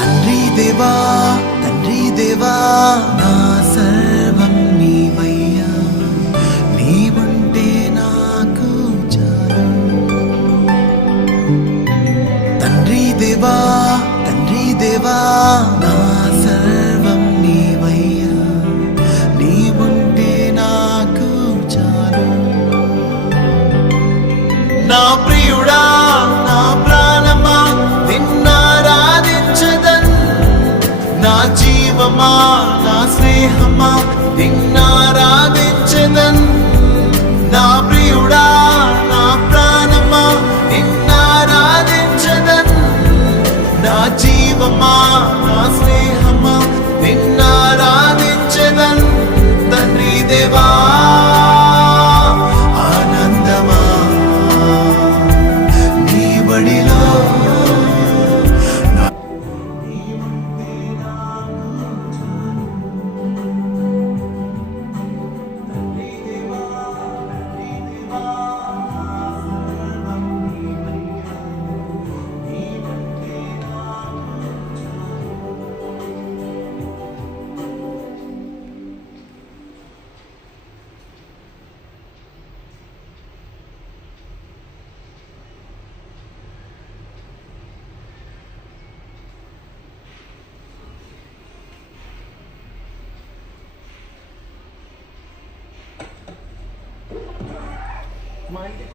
దేవా తండ్రి దేవా నా సర్వం నీవయ్యా నీవుంటే నాకు చాలు తండ్రి దేవా నా సర్వం నీవయ్యా నీవుంటే నాకు చాలు నా ప్రియుడా నా ప్రాణమా నిన్నారాధించదన్ నా జీవమా నా స్నేహమా నిన్నారాధించదన్ నా ప్రియుడా నా ప్రాణమా నిన్నారాధించదన్ నా జీవమా నా స్నేహమా నిన్నారాధించదన్ తండ్రి దేవా ఆనందమా నీ బడిలో